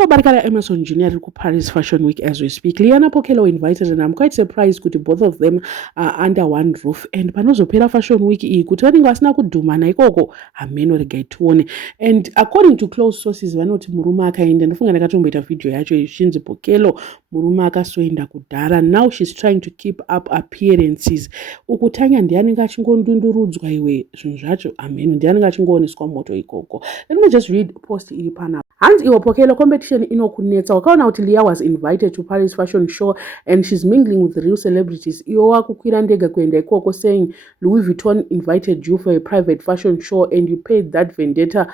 Pabarikala Emerson Jr. to Paris Fashion Week as we speak. Liana Pokelo invited, and I'm quite surprised kuti both of them are under one roof. And panozopera Fashion Week kuti vanenge vasina kudhumana ikoko hameno regai tione. And according to close sources vanoti murume akaenda, ndofunga ndakatomboita video yacho zvinzi Pokelo murume akasoenda kudhara. Now she's trying to keep up appearances. Ukutanya ndianenge achingondundurudzwa iwe zvinhu zvacho hameno ndianenge achingooneswa moto ikoko. Let me just read post iri panapa. Hands iwo Pokelo competition inokunetsa. Wakaona kuti Leah was invited to Paris Fashion Show and she's mingling with real celebrities. Iwo wakukwira ndege kuenda ikoko saying Louis Vuitton invited you for a private fashion show and you paid that vendetta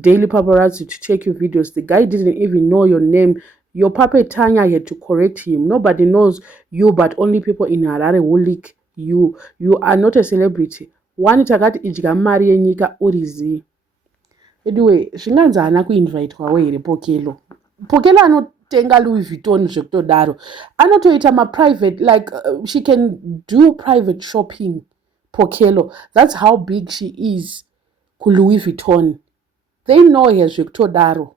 daily paparazzi to take your videos. The guy didn't even know your name. Your puppet Tanya had to correct him. Nobody knows you but only people in Harare who leak you. You are not a celebrity. One takati idya mari yenyika urizi. Anyway, zvinganzi hana kuinvite kwawo here Pokelo. Pokelo anotenga Louis Vuitton zvekutodaro. Anotoita private, like she can do private shopping. Pokelo. That's how big she is ku Louis Vuitton. They know her zvekutodaro.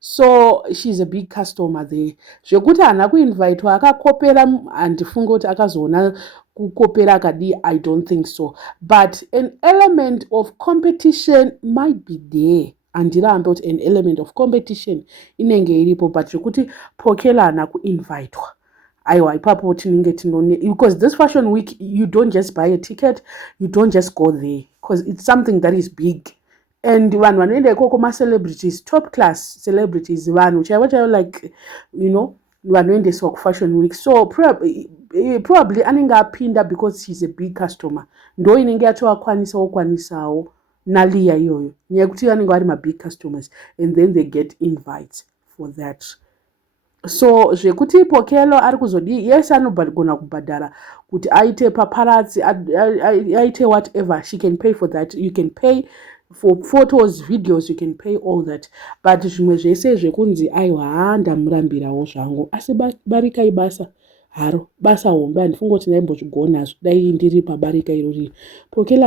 So she's a big customer there. Zvekuti hana kuinvite akakopera handifunga kuti akazoona kukopera akadi, I don't think so. But an element of competition might be there. Andirambe kuti an element of competition inenge iripo, but zvekuti Pokelo hana kuinvitwa. Aiwa ipapo tinenge tinone, because this fashion week you don't just buy a ticket, you don't just go there because it's something that is big. And vanhu vanoenda ikoko ma-celebrities, top class celebrities, vanhu chaivo like, you know, vanoendeswa ku-fashion week. So probably anenge apinda because she's a big customer. Ndo inenge yatoakwanisawo naLeah iyoyo. Nyaya kuti vanenge vari ma-big customers and then they get invites for that. So zvekuti Pokelo ari kuzodi, yes anogona kubhadhara kuti aite paparazzi, aite whatever, she can pay for that. You can pay for photos, videos, you can pay all that. But zvimwe zvese zvekunzi aiwa ndamurambirawo zvangu. Asi barikai basa haro, basa hombe handifunga kuti ndaimbozvigona dai ndiri pabarika irori. Pokelo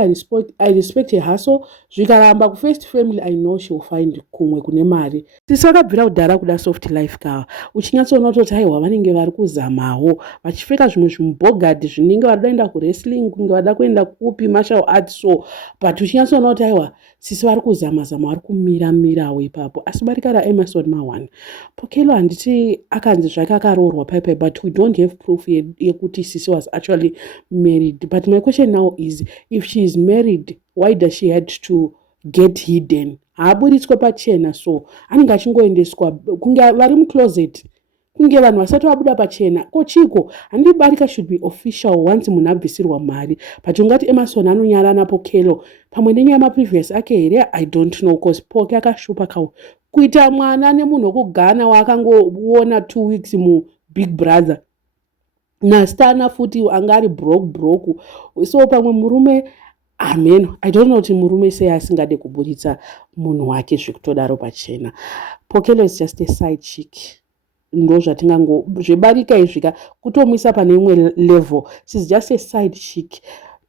I respect her hustle. Zvikaramba ku First Family I know she will find kumwe kune mari. Sisi vakabvira kudhara kuda soft life kawa. Uchinyatsoona kuti aiwa vanenge vari kuzamawo vachipfeka zvimwe zvimubhogadi zvinenge vadaenda kuwrestling, kunge vada kuenda kupi martial arts. So but uchinyatsoona kuti aiwa sisi vari kuzama vari kumira ipapo. Asi barika raEmmerson Ma1, Pokelo handiti akanzi zvake akaroorwa paipai, but we don't have proof yekuti sisi was actually married. But my question now is, if she is married, why does she had to get hidden? Haaburitswe pachena, so anenge achingoendeswa kunge vari mucloset, kunge vanhu vasati vabuda pachena. Kochiko handi barika should be official once munhu abvisirwa mari. But ungati Emerson anonyara naPokelo pamwe nenyaya previous ake here, I don't know, because Poke akashupa kawo kuita mwana nemunhu wokugana waakangoona 2 weeks mu Big Brother. Nastana futi angari broke. So pamwe murume amen, I don't know kuti murume sei asingade kuburitsa munhu wake zvekutodaro pachena. Pokelo is just a side chick. Ndo zvatingango zvebarika izvika kutomisa pane imwe level. She's just a side chick.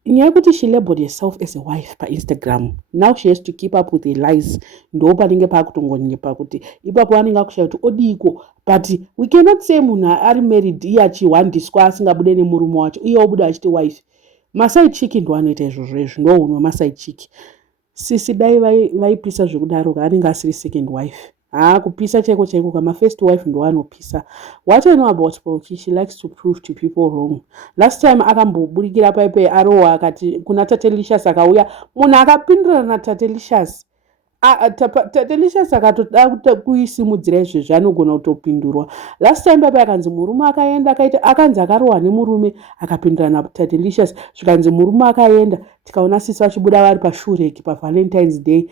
Nyaya kuti she labeled herself as a wife pa Instagram. Now she has to keep up with the lies. Ndo panenge pakutongonyepa kuti ipapo vanenge akushaya kuti odiko. But we cannot say munhu ari married iye achiwandiswa asingabude nemurume wacho iye obuda achiti wife. Maside chick ndo anoita izvozvo ndo unwa maside chick. Sisi dai vaipisa zvekudaro anenge asiri second wife. Kupisa chaiko kama first wife ndo anopisa. What I know about Poki, she likes to prove to people wrong. Last time akamboburikira paipai arowa akati kuna Tatelicious akauya munhu akapindura na Tatelicious. Tatelicious akatoda kuisimudzira izvezvo anogona kutopindurwa. Last time paipai akanzi murume akaenda akaita akanzi akarowa nemurume akapindura na Tatelicious. Zvikanzi murume akaenda tikaona sisi vachibuda vari paShureki paValentine's Day.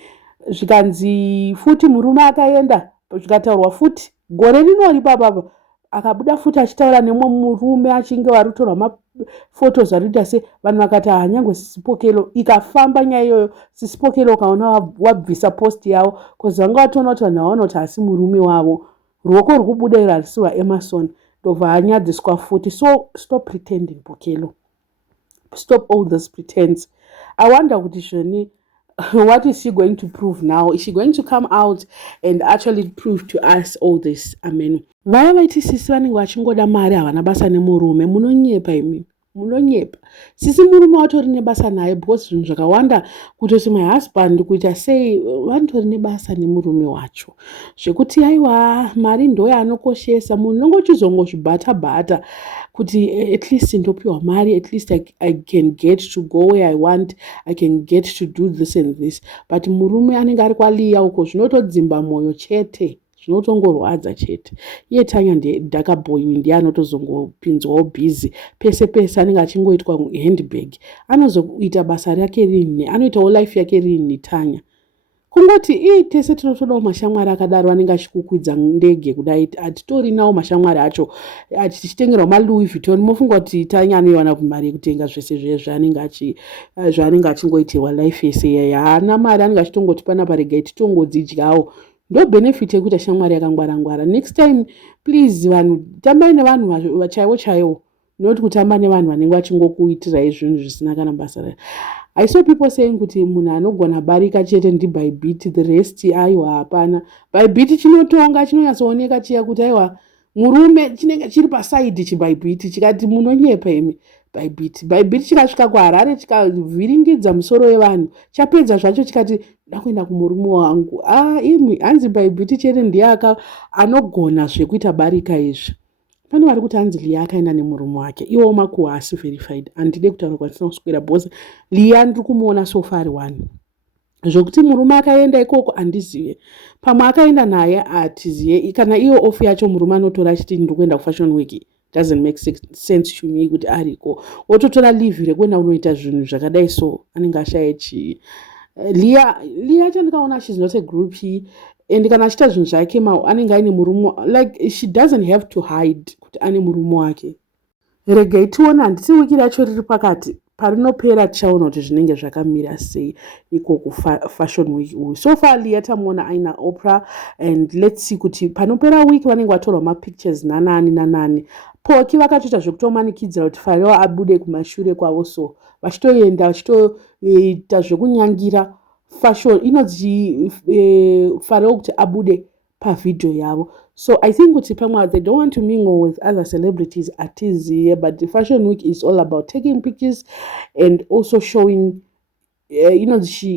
Zvikanzi futi murume akaenda zvikataurwa futi gore rinori baba akabuda futi achitaura nemwe murume achinge warutorwa maphotos arita se vanhu vakati hanyangwe sisi Pokelo ikafamba nyaya iyoyo sisi Pokelo ukaona wabvisa post yawo because vanga vatoona kuti vanhu vaona kuti hasi murume wavo ruoko rwukubuda iro harisi rwaEmmerson ndobva anyadziswa futi. So stop pretending Pokelo, stop all this pretense. I wonder kuti zvoni What is she going to prove now? Is she going to come out and actually prove to us all this? Amen. Vaya vaiti sisi vanenge vachingoda mari havana basa nemurume, munonyepa imi, munonyepa. Sisi murume watori nebasa naye because zvinhu zvakawanda kutoti my husband kuita sei vanotori nebasa nemurume wacho. Zvekuti aiwa mari ndo yaanokoshesa, munhu unongochizongozvibhata bhata kuti at least ndopiwa mari, at least I can get to go where I want, I can get to do this and this. But murume anenge ari kwaLeah uko zvinotodzimba mwoyo chete, zvinotongorwadza chete. Iye Tanya ndakabhoyiwi ndiye anotozongopinzwawo bhizi pese pese, anenge achingoitwa handbag, anozoita basa rake rini, anoitawo life yake rini Tanya. Kungoti tese tinotodawo mashamwari akadaro anenge achikukwidza ndege kudai, hatitori nawo mashamwari acho tichitengerwa maLouis Vuitton. Mofunga kuti Tanya anoiwana mari yekutenga zvese zvaanenge achingoitirwa life yese iyayi? Haana mari, anenge achitongoti panapa regai titongodzidyawo. Ndo benefit yekuita shamwari yakangwara-ngwara. Next time please vanhu tambai nevanhu chaiwo, not kutamba nevanhu vanenge vachingokuitirai zvinhu zvisina kana basa. I saw people saying kuti munhu anogona barika chete ndiBybit, the rest aiwa hapana. Bybit chinotonga, chinonyatsooneka chiya kuti aiwa murume chinenge chiri pasaidi chiBybit, chikati munonyepa imi. Bybit chikasvika kuHarare chikavhiringidza musoro wevanhu, chapedza zvacho chikati ndakuenda kumurume wangu. Imi hanzi Bybit chete ndiye anogona zvekuita barika izvi. Pane vari kuti hanzi Leah akaenda nemurume wake, iwo makuhwa asi verified. Handide kutaura kwatisina kuswera bhose. Leah ndiri kumuona so far one. Zvokuti murume akaenda ikoko handizive. Pamwe akaenda naye hatizive. Kana iyo ofu yacho murume anotora achiti ndiri kuenda kuFashion Week, doesn't make sense to me kuti ariko. Wototora leave rekuenda unoita zvinhu zvakadai so, anenge ashaya chii. Leah chandikaona, she's not a groupie. And kana achita zvinhu zvake anenge aine murume, like she doesn't have to hide kuti ane murume wake. Regai tione, handiti wiki racho riri pakati, parinopera tichaona kuti zvinenge zvakamira sei iko kuFashion Week uyu. So far Leah tamuona aina Oprah, and let's see kuti panopera week vanenge vatorwa mapictures nanani. Poki vakatoita zvekutomanikidzira kuti Pharrell abude kumashure kwavo, so vachitoenda vachitoita zvekunyangira fashion inodzi Pharrell kuti abude pavidhio yavo. So I think kuti pamwe they don't want to mingle with other celebrities atiziye, but the Fashion Week is all about taking pictures and also showing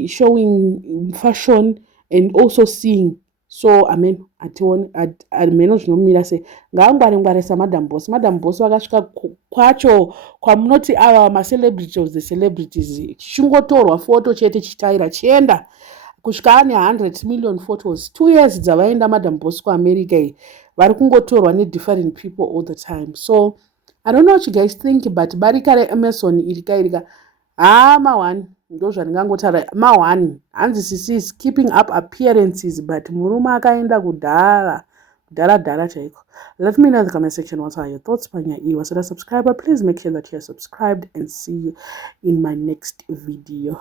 showing fashion and also seeing. So amen, atione ameno zvinomira sei. Ngaangware saMadam Boss. Madam Boss vakasvika kwacho kwamunoti ava macelebrity of the celebrities, chingotorwa foto chete chitaira chienda kusvika ane 100 million photos. 2 years dzavaenda Madam Boss kuAmerica iyi, vari kungotorwa nedifferent people all the time. So I don't know what you guys think, but barika reEmmerson irika ma1 ndo zvandingangotara ma1. Hanzi sisi is keeping up appearances, but murume akaenda kudhara chaiko. Let me know in the comment section what are your thoughts. Panya was a subscriber, please make sure that you're subscribed, and see you in my next video.